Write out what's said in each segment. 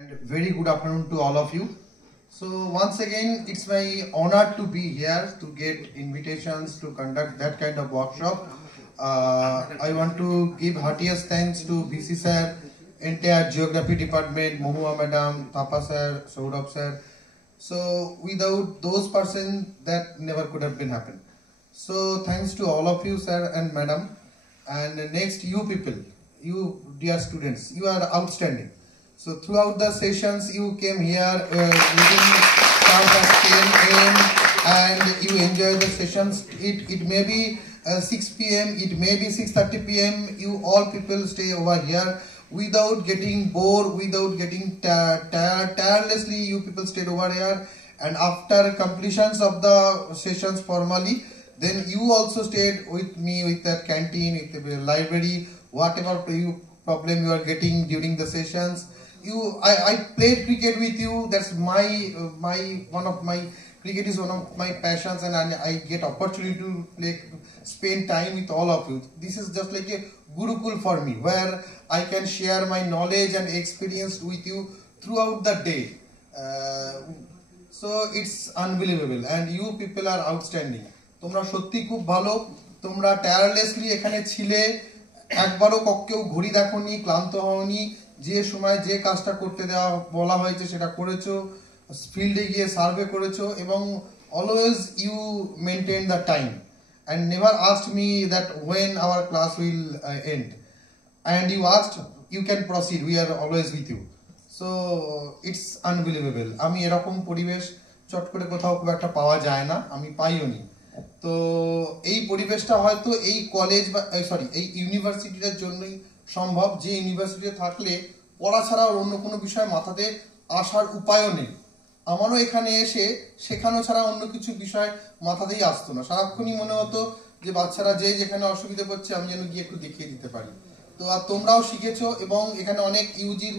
And very good afternoon to all of you. So once again, it's my honor to be here to get invitations to conduct that kind of workshop. I want to give heartiest thanks to VC sir, entire geography department, Mohua madam, Thapa sir, Saurabh sir. So without those persons, that never could have been happened. So thanks to all of you sir and madam. And next, you people, you dear students, you are outstanding. So throughout the sessions, you came here within start at 10 a.m. and you enjoy the sessions. It may be 6 p.m., it may be 6:30 p.m. You all people stay over here without getting bored, without getting tirelessly. You people stayed over here, and after completions of the sessions formally, then you also stayed with me with the canteen, with the library, whatever problem you are getting during the sessions. I played cricket with you. That's cricket is one of my passions, and I get opportunity to spend time with all of you. This is just like a Gurukul for me, where I can share my knowledge and experience with you throughout the day. So it's unbelievable, and you people are outstanding. তোমরা সত্যি খুব ভালো, তোমরা tirelessly এখানে ছিলে, একবারও কক্ষেও ঘড়ি দেখোনি, ক্লান্ত হওনি, যে সময় যে কাজটা করতে দেওয়া বলা হয়েছে সেটা করেছো, ফিল্ডে গিয়ে সার্ভে করেছো, এবং always you maintain the time and never asked me that when our class will end, and you asked, you can proceed, we are always with you. So it's unbelievable. আমি এরকম পরিবেশ চট করে কোথাও খুব একটা পাওয়া যায় না, আমি পাইও নি। তো এই পরিবেশটা হয়তো এই কলেজ বা এই ইউনিভার্সিটিটার জন্যই সম্ভব, যে ইউনিভার্সিটিতে থাকলে পড়া ছাড়া অন্য কোনো বিষয় মাথাতে আসার উপায়ও নেই। আমারও এখানে এসে শেখানো ছাড়া অন্য কিছু বিষয় মাথাতেই আসতো না, সারাক্ষণই মনে হতো যে বাচ্চারা যে যেখানে অসুবিধা করছে আমি যেন গিয়ে একটু দেখিয়ে দিতে পারি। তো আর তোমরাও শিখেছো, এবং এখানে অনেক ইউজির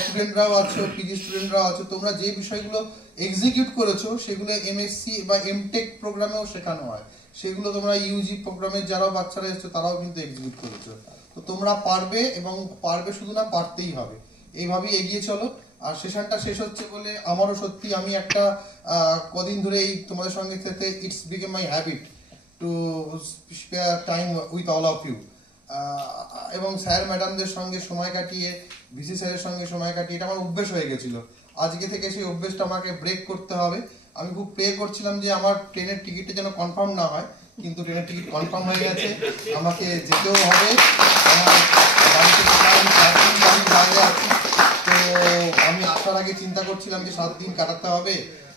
স্টুডেন্টরাও আছো, পিজি স্টুডেন্টরাও আছো। তোমরা যে বিষয়গুলো এক্সিকিউট করেছো সেগুলো এমএসসি বা এমটেক প্রোগ্রামেও শেখানো হয়, সেগুলো তোমরা ইউজি প্রোগ্রামের যারাও বাচ্চারা এসছো তারাও কিন্তু এক্সিকিউট করেছো। তো তোমরা পারবে, এবং পারবে শুধু না, পারতেই হবে। এইভাবেই এগিয়ে চলো। আর সেশনটা শেষ হচ্ছে বলে আমারও সত্যি, আমি একটা কদিন ধরে এই তোমাদের সঙ্গে থেকে it's became my habit to spare time with all of you, এবং স্যার ম্যাডামদের সঙ্গে সময় কাটিয়ে, ভিসি স্যারের সঙ্গে সময় কাটিয়ে এটা আমার অভ্যেস হয়ে গেছিলো। আজকে থেকে সেই অভ্যেসটা আমাকে ব্রেক করতে হবে। আমি খুব প্রে করছিলাম যে আমার ট্রেনের টিকিটটা যেন কনফার্ম না হয়, কিন্তু ট্রেনের টিকিট কনফার্ম হয়ে গেছে, আমাকে যেতেও হবে। আমার বাড়ি থেকে বাইরে আছি, তো আমি আসার আগে চিন্তা করছিলাম যে 7 দিন কাটাতে হবে,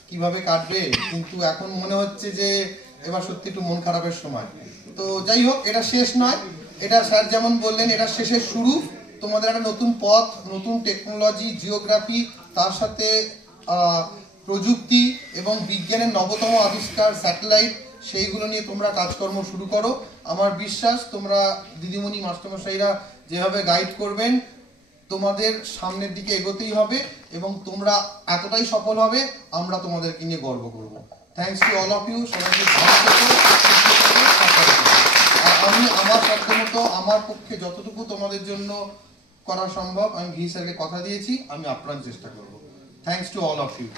কিভাবে কাটবে, কিন্তু এখন মনে হচ্ছে যে এবার সত্যি একটু মন খারাপের সময়। তো যাই হোক, এটা শেষ নয়, এটা স্যার যেমন বললেন এটা শেষের শুরু। তোমাদের একটা নতুন পথ, নতুন টেকনোলজি, জিওগ্রাফি, তার সাথে প্রযুক্তি এবং বিজ্ঞানের নবতম আবিষ্কার, স্যাটেলাইট, সেইগুলো নিয়ে তোমরা কাজকর্ম শুরু করো। আমার বিশ্বাস তোমরা দিদিমণি মাস্টারমশাইরা যেভাবে গাইড করবেন, তোমাদের সামনের দিকে এগোতেই হবে, এবং তোমরা এতটাই সফল হবে, আমরা তোমাদেরকে নিয়ে গর্ব করব। Thanks to all of you. সবাইকে ভালো থেকো। আমি আমার সাধ্যমতো আমার পক্ষে যতটুকু তোমাদের জন্য করা সম্ভব আমি ভি স্যারকে কথা দিয়েছি, আমি আপ্রাণ চেষ্টা করব। Thanks to all of you.